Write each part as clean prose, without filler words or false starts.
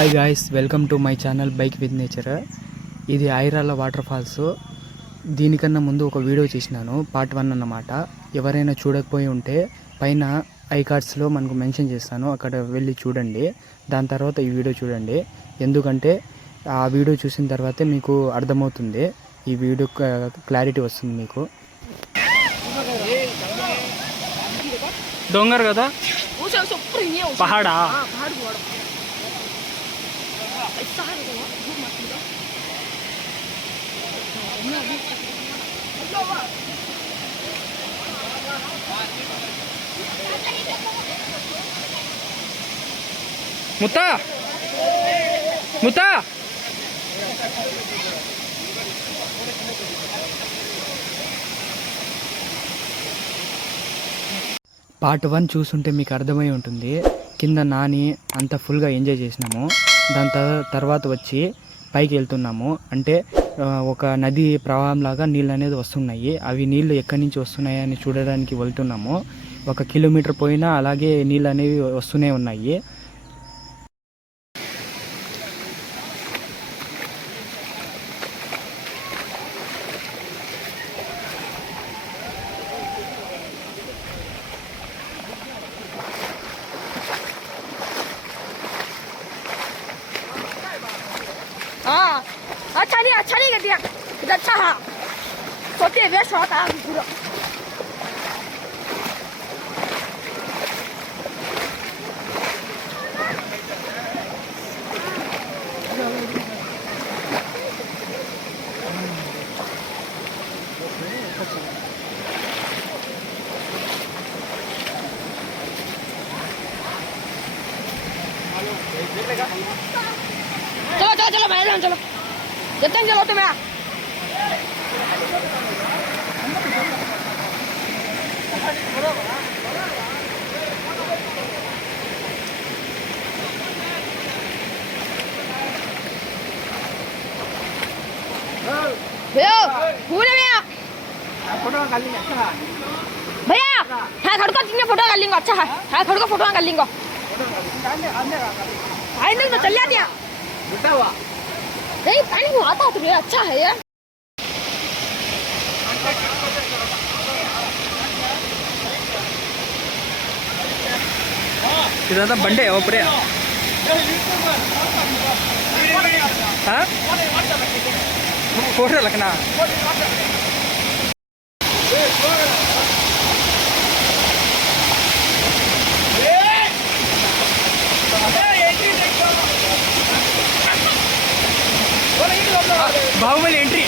Hi guys, welcome to my channel bike with nature. ఇది Irala water falls. దీనికన్నా ముందు ఒక వీడియో చేసినాను, పార్ట్ 1 అన్నమాట. ఎవరైనా చూడకపోయి ఉంటే పైన ఐ కార్డ్స్లో మనకు మెన్షన్ చేస్తాను, అక్కడ వెళ్ళి చూడండి. దాని తర్వాత ఈ వీడియో చూడండి, ఎందుకంటే ఆ వీడియో చూసిన తర్వాతే మీకు అర్థమవుతుంది, ఈ వీడియో క్లారిటీ వస్తుంది మీకు. డోంగర్ కదా, పహాడా. ముత్తా ముత్తా పార్ట్ 1 చూసుంటే మీకు అర్థమై ఉంటుంది. కింద నాని అంత ఫుల్గా ఎంజాయ్ చేసినాము. దాని తర్వాత వచ్చి పైకి వెళ్తున్నాము. అంటే ఒక నది ప్రవాహంలాగా నీళ్ళు అనేది వస్తున్నాయి. అవి నీళ్ళు ఎక్కడి నుంచి వస్తున్నాయి అని చూడడానికి వెళ్తున్నాము. 1 కిలోమీటర్ పోయినా అలాగే నీళ్ళు అనేవి వస్తూనే ఉన్నాయి. अच्छा नहीं कर दिया, इधर अच्छा है। सोते वेस्ट होता है पूरा। चलो चलो चलो मैदान चलो, जब तक चलो तुम्हें भैया भूले भैया फोटो कर लेंगे। अच्छा भैया हाँ खड़को तीन फोटो कर लेंगे। अच्छा है हाँ खड़को फोटो कर लेंगे। आइंदे तो चल जाती है नहीं पानी में आता तो अच्छा है यार। ఇదంతా బండే ఒప్పుడే ఫోటో లక్కనా బాహుబలి ఎంట్రీ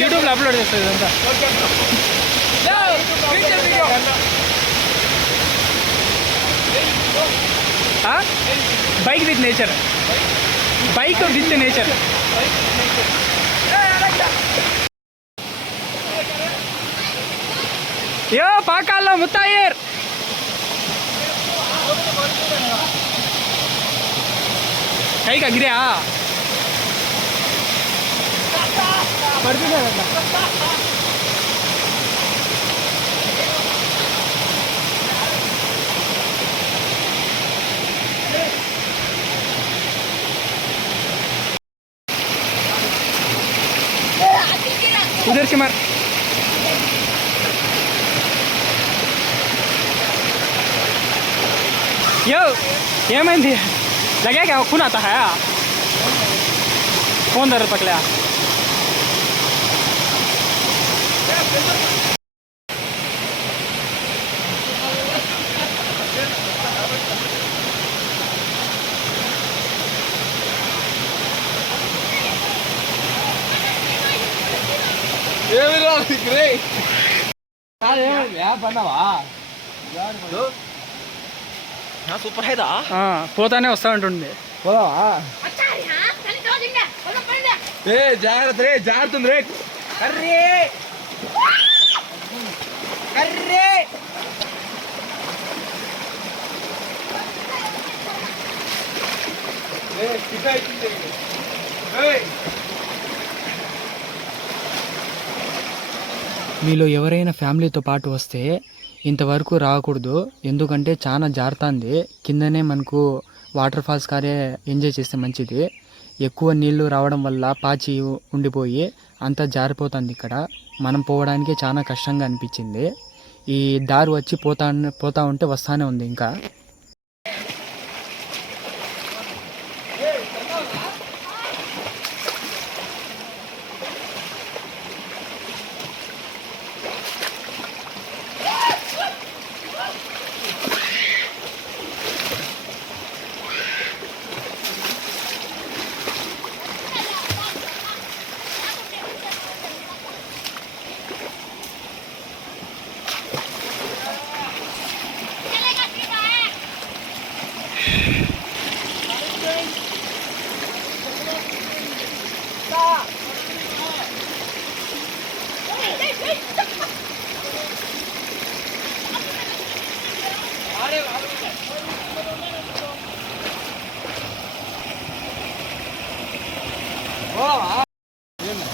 యూట్యూబ్లో అప్లోడ్ చేస్తుంది ఇదంతా. Bike with nature, bike with nature. యో పాకాల్లో ముత్తాయర్ కైకి అగిరా పడుతున్నారంట. उधर से मार. यो ఏమైంది लगा क्या खून आता है? कौन दर्द पकड़ा? సూపర్ హైదా పోతానే వస్తా ఉంటుంది. పోదావా? ఏ జాగ్రత్త రే, జాగ్రత్త రే. కర్రే కర్రే మీలో ఎవరైనా ఫ్యామిలీతో పాటు వస్తే ఇంతవరకు రాకూడదు, ఎందుకంటే చాలా జారుతుంది. కిందనే మనకు వాటర్ ఫాల్స్ కారే ఎంజాయ్ చేస్తే మంచిది. ఎక్కువ నీళ్లు రావడం వల్ల పాచి ఉండిపోయి అంతా జారిపోతుంది. ఇక్కడ మనం పోవడానికి చాలా కష్టంగా అనిపించింది. ఈ దారి వచ్చి పోతా ఉంటే వస్తానే ఉంది. ఇంకా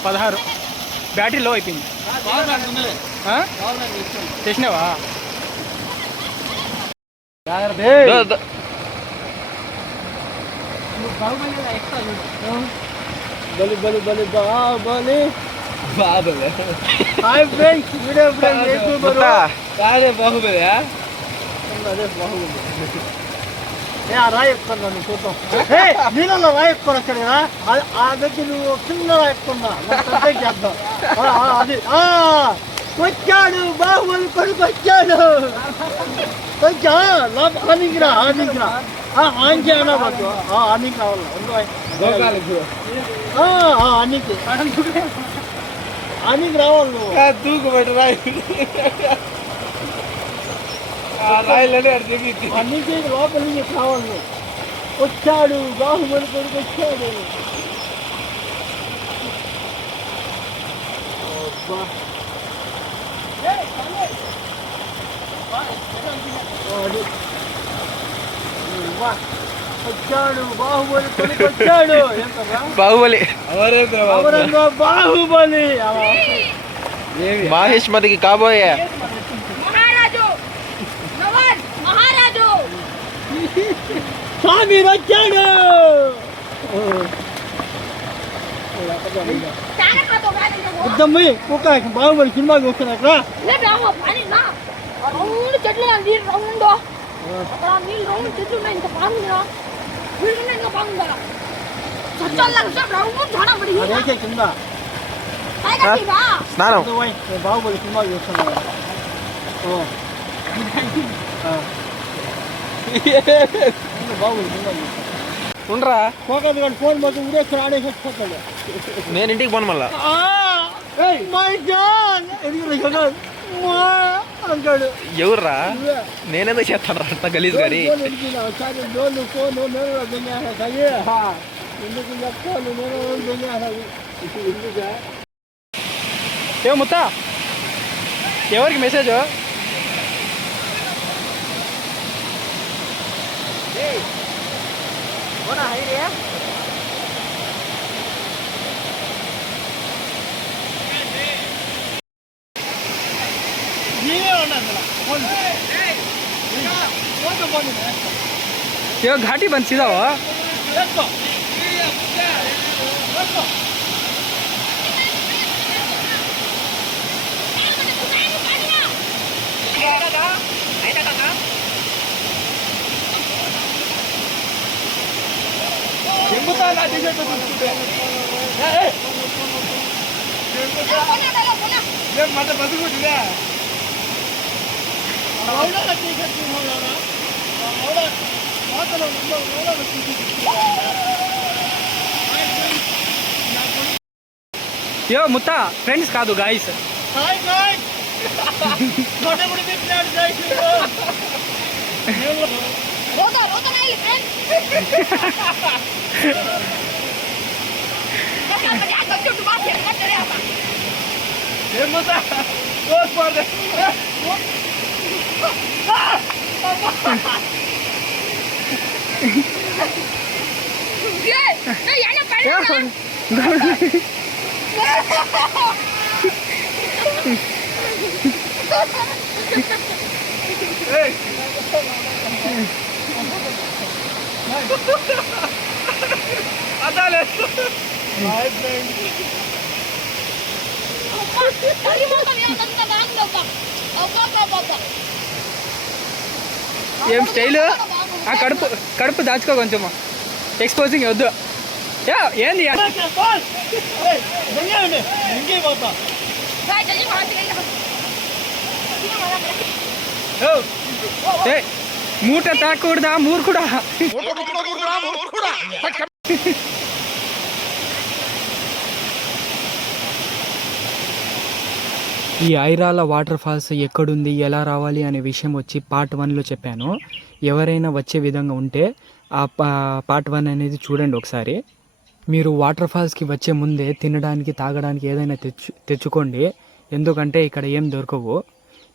పదహారు బ్యాటరీ లో అయిపోయింది. చేసినావా? బలి బలి బలి బాబలి బాబలి. హాయ్ ఫ్రెండ్స్, వీడియో ఫ్రెండ్స్ అదే బాహుబలి. అదే బాహుబలి. రాయి ఎక్కున్నాను చూద్దాం. నీళ్ళలో రాయి ఎక్కుని వచ్చాడు కదా, ఆ దగ్గర నువ్వు కింద రాయి ఎక్కున్నా చేద్దాం. అది వచ్చాడు బాహుబలి కొడుకు వచ్చాడు. కొంచెం ఆనికి రా, ఆనికి రా, ఆనికి అయినా పట్టు, ఆనికి రావాలి, ఆనికి ఆనికి రావాలి నువ్వు. దూకుబెట్టు రాయి, అన్నింటి లోపల నుంచి కావాలి నువ్వు. వచ్చాడు బాహుబలి కొడుకు వచ్చాడు. వచ్చాడు బాహుబలి కొడుకు వచ్చాడు. బాహుబలి బాహుబలి మహేష్మతికి కాబోయే స్వామి వచ్చాడు. బాహుబలి సినిమాకి వస్తున్నాక చెట్లు రౌండ్ అక్కడ నీళ్ళు రౌండ్ చెట్లు ఉన్నాయి. ఇంకా బాగుందా? వీళ్ళున్నా ఇంకా బాగుందా? కింద స్నానం. బాహుబలి సినిమాకి వస్తున్నాడు. బాహుబలి సినిమాకి ఉండరా, పోకదు కానీ ఫోన్ మొత్తం ఉడేసి ఆడేసి వచ్చిపోతాడు. నేను ఇంటికి పోను మళ్ళా. అంటాడు. ఎవర్రా? నేనేదో చేస్తాను రా అంత గలీజ్ గారి. ఏ ముత్తా, ఎవరికి మెసేజ్? घाटी बंद सीधा हो. यो मुत्ता फ्रेंड्स कादू गाइस. Hi guys. छोटे बड़े भी फ्रेंड्स गाइस. रोता रोता नहीं फ्रेंड्स. क्या बच्चों तुम बात कर रहे हो? ये मुत्ता दोस्त पर दे. ये ना पहले ఏం స్టైలు ఆ కడుపు కడుపు దాచుకో కొంచెం ఎక్స్పోజింగ్ వద్దు ఏంది మూట తాకూడదా మూర్ఖుడా ఈ ఐరాల వాటర్ ఫాల్స్ ఎక్కడుంది ఎలా రావాలి అనే విషయం వచ్చి పార్ట్ 1లో చెప్పాను. ఎవరైనా వచ్చే విధంగా ఉంటే ఆ పార్ట్ 1 అనేది చూడండి ఒకసారి. మీరు వాటర్ ఫాల్స్కి వచ్చే ముందే తినడానికి తాగడానికి ఏదైనా తెచ్చుకోండి, ఎందుకంటే ఇక్కడ ఏం దొరకవు.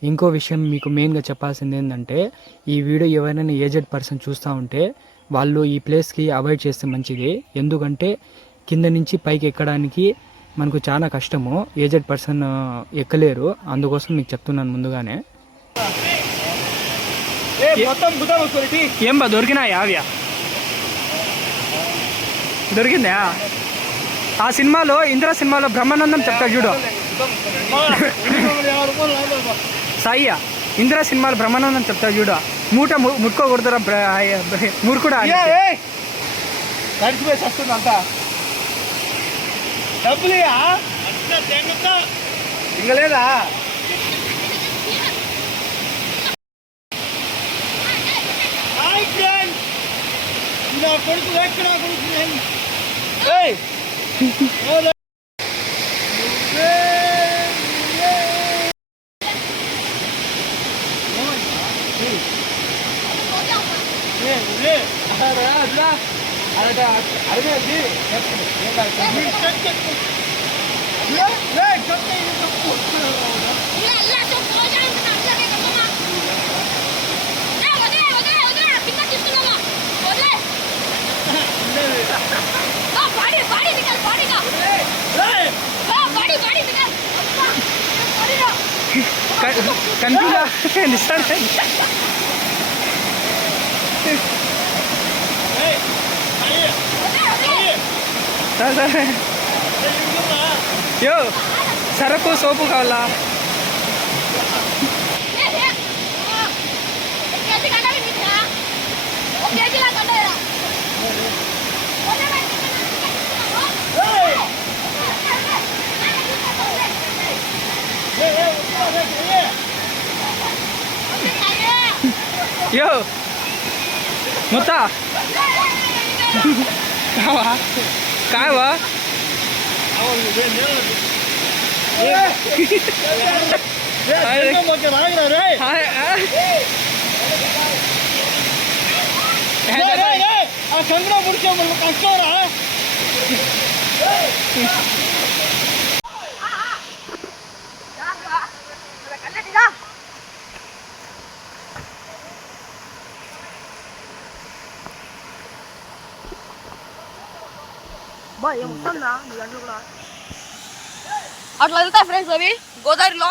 ఇంకో విషయం మీకు మెయిన్గా చెప్పాల్సింది ఏంటంటే, ఈ వీడియో ఎవరైనా ఏజెడ్ పర్సన్ చూస్తూ ఉంటే వాళ్ళు ఈ ప్లేస్కి అవాయిడ్ చేస్తే మంచిది. ఎందుకంటే కింద నుంచి పైకి ఎక్కడానికి మనకు చాలా కష్టము, ఏజెడ్ పర్సన్ ఎక్కలేరు. అందుకోసం మీకు చెప్తున్నాను ముందుగానే. ఏం బా దొరికినాయా అవ్యా? దొరికిందా? ఆ సినిమాలో ఇంద్ర సినిమాలో బ్రహ్మానందం చెప్తా చూడు. సాయియా ఇంద్ర సినిమాలో బ్రహ్మానందం చెప్తా చూడు, మూట ముట్టుకోకూడదురా మూర్ఖుడా. తడిచిపోయి వస్తుంది అంతా డబ్బులియా ఇంకా లేదా? నా కొడుకు ఎక్కడ యో సరకు సోపు కావాలా? యో ముత్తా కావా కావా? చంద్ర ముడిచే కష్టరా అట్లా వెళ్తాయి ఫ్రెండ్స్ అవి గోదావరిలో.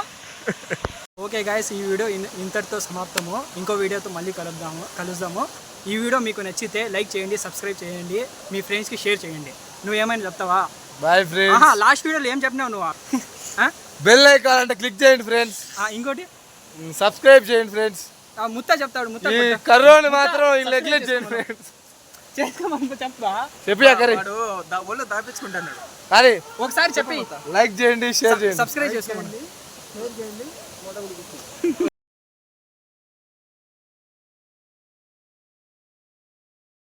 ఓకే గాయస్, ఈ వీడియో ఇంతటితో సమాప్తము. ఇంకో వీడియోతో మళ్ళీ కలుద్దాము. ఈ వీడియో మీకు నచ్చితే లైక్ చేయండి, సబ్స్క్రైబ్ చేయండి, మీ ఫ్రెండ్స్కి షేర్ చేయండి. నువ్వేమైనా చెప్తావా? Bye friends. లాస్ట్ వీడియోలో ఏం చెప్పినావు నువ్వు? బెల్ ఐకాన్ అంటే క్లిక్ చేయండి ఫ్రెండ్స్. ఇంకోటి సబ్స్క్రైబ్ చేయండి ఫ్రెండ్స్. ముత్తా చెప్తాడు. ముత్తా కరోనా మాత్రం నెగ్లెక్ట్ చేయండి ఫ్రెండ్స్. చెప్పా చెప్పి ఒళ్ళు దాపించుకుంటాడు. కానీ ఒకసారి చెప్పి లైక్ చేయండి, షేర్ చేయండి, సబ్స్క్రైబ్ చేసుకోండి.